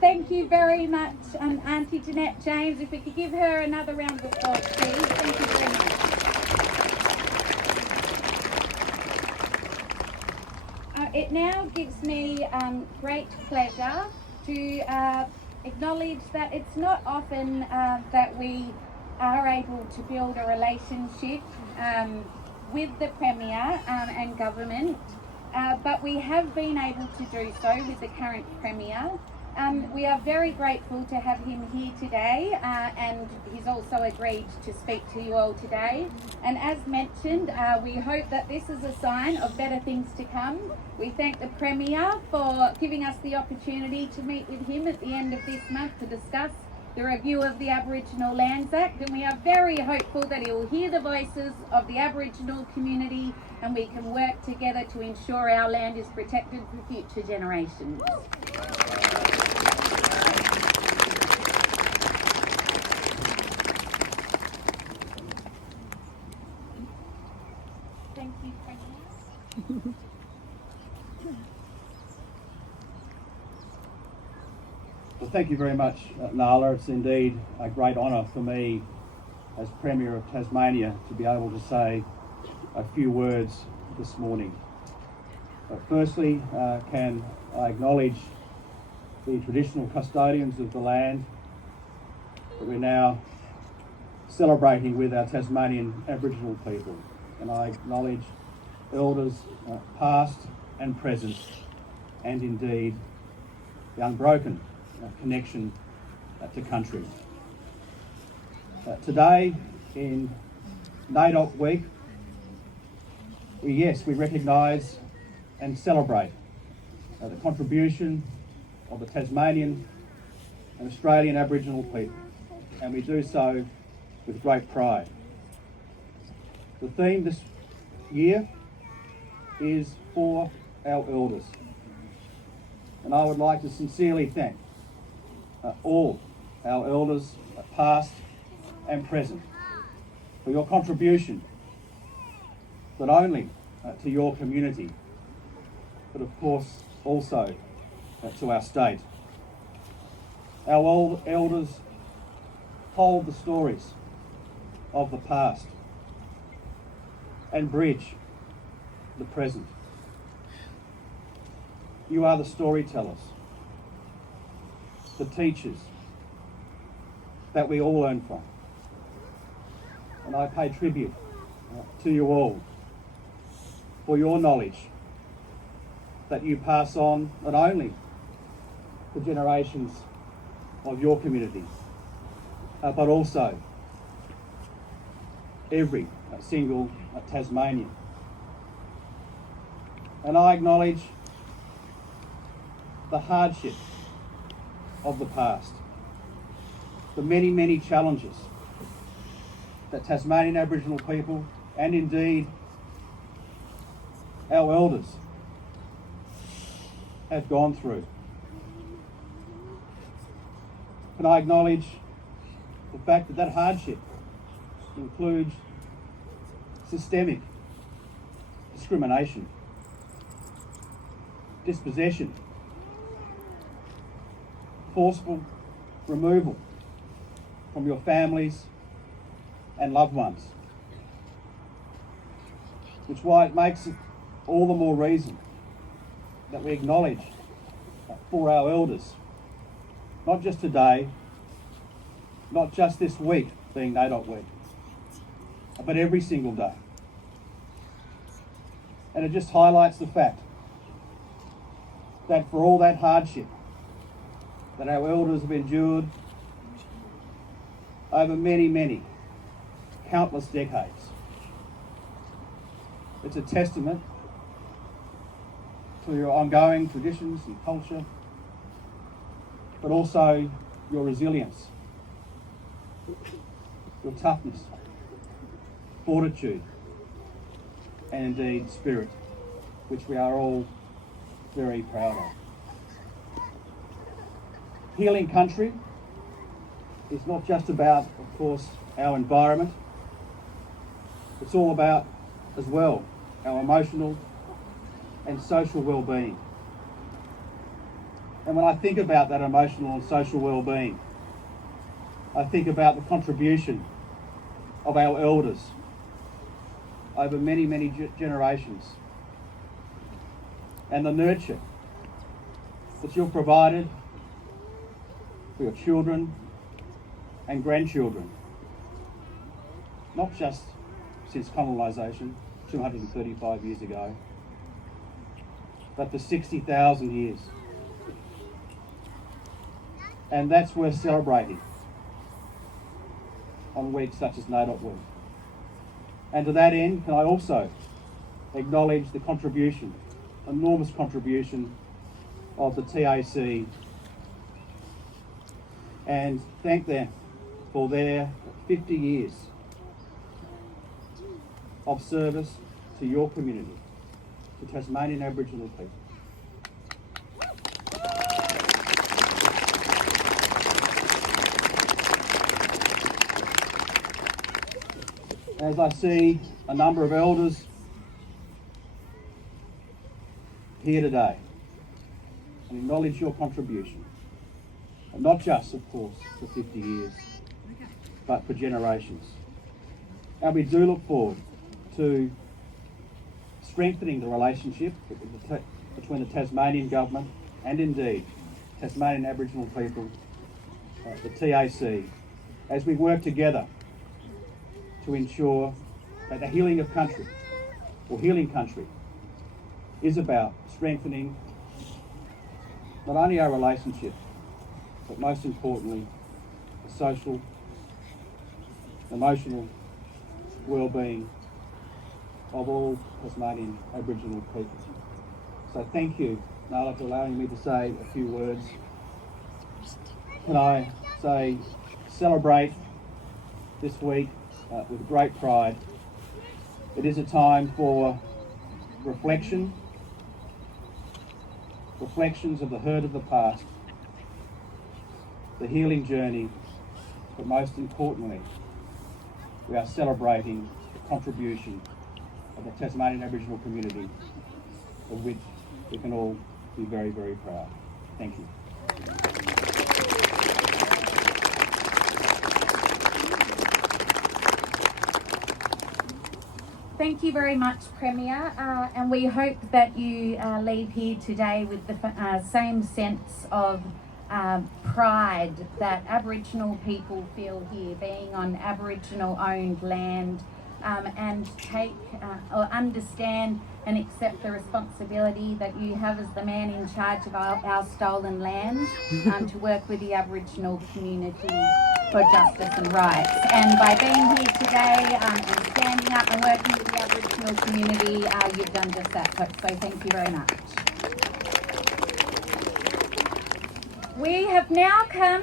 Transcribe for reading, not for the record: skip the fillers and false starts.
Thank you very much, Auntie Jeanette James. If we could give her another round of applause, please. Thank you very much. It now gives me great pleasure to acknowledge that it's not often that we are able to build a relationship with the Premier and government, but we have been able to do so with the current Premier. We are very grateful to have him here today, and he's also agreed to speak to you all today. And as mentioned, we hope that this is a sign of better things to come. We thank the Premier for giving us the opportunity to meet with him at the end of this month to discuss the review of the Aboriginal Lands Act, and we are very hopeful that he will hear the voices of the Aboriginal community and we can work together to ensure our land is protected for future generations. Thank you, Premier. Well, thank you very much, Nala. It's indeed a great honour for me as Premier of Tasmania to be able to say a few words this morning. Firstly, can I acknowledge the traditional custodians of the land that we're now celebrating with our Tasmanian Aboriginal people. And I acknowledge elders past and present, and indeed the unbroken connection to country. Today, in NAIDOC Week, we recognise and celebrate the contribution of the Tasmanian and Australian Aboriginal people, and we do so with great pride. The theme this year is for our elders, and I would like to sincerely thank all our elders, past and present, for your contribution, not only to your community, but of course also to our state. Our old elders hold the stories of the past and bridge the present. You are the storytellers, the teachers that we all learn from. And I pay tribute to you all for your knowledge that you pass on not only to generations of your community, but also every single Tasmanian. And I acknowledge the hardship of the past, the many, many challenges that Tasmanian Aboriginal people and indeed our elders have gone through. And I acknowledge the fact that that hardship includes systemic discrimination, dispossession, forceful removal from your families and loved ones, which is why it makes it all the more reason that we acknowledge for our elders, not just today, not just this week being NAIDOC Week, but every single day. And it just highlights the fact that for all that hardship that our elders have endured over many, many, countless decades, it's a testament to your ongoing traditions and culture, but also your resilience, your toughness, fortitude, and indeed spirit, which we are all very proud of. Healing country is not just about, of course, our environment. It's all about, as well, our emotional and social well-being. And when I think about that emotional and social well-being, I think about the contribution of our elders over many, many generations, and the nurture that you've provided for your children and grandchildren, not just since colonisation 235 years ago, but for 60,000 years. And that's worth celebrating on weeks such as NAIDOC Week. And to that end, can I also acknowledge the contribution, enormous contribution of the TAC, and thank them for their 50 years of service to your community, to Tasmanian Aboriginal people. As I see a number of elders here today, and acknowledge your contribution, and not just, of course, for 50 years, but for generations. And we do look forward to strengthening the relationship between the Tasmanian Government and indeed Tasmanian Aboriginal people, the TAC, as we work together to ensure that the healing of country, or healing country, is about strengthening not only our relationship, but most importantly, the social, emotional well-being of all Tasmanian Aboriginal people. So thank you, Nala, for allowing me to say a few words. Can I say, celebrate this week with great pride. It is a time for reflection, reflections of the hurt of the past, the healing journey, but most importantly, we are celebrating the contribution of the Tasmanian Aboriginal community, of which we can all be very, very proud. Thank you. Thank you very much, Premier, and we hope that you leave here today with the same sense of pride that Aboriginal people feel here, being on Aboriginal owned land, and take or understand and accept the responsibility that you have as the man in charge of our stolen land, to work with the Aboriginal community for justice and rights. And by being here today and standing up and working with the Aboriginal community, you've done just that. So thank you very much. We have now come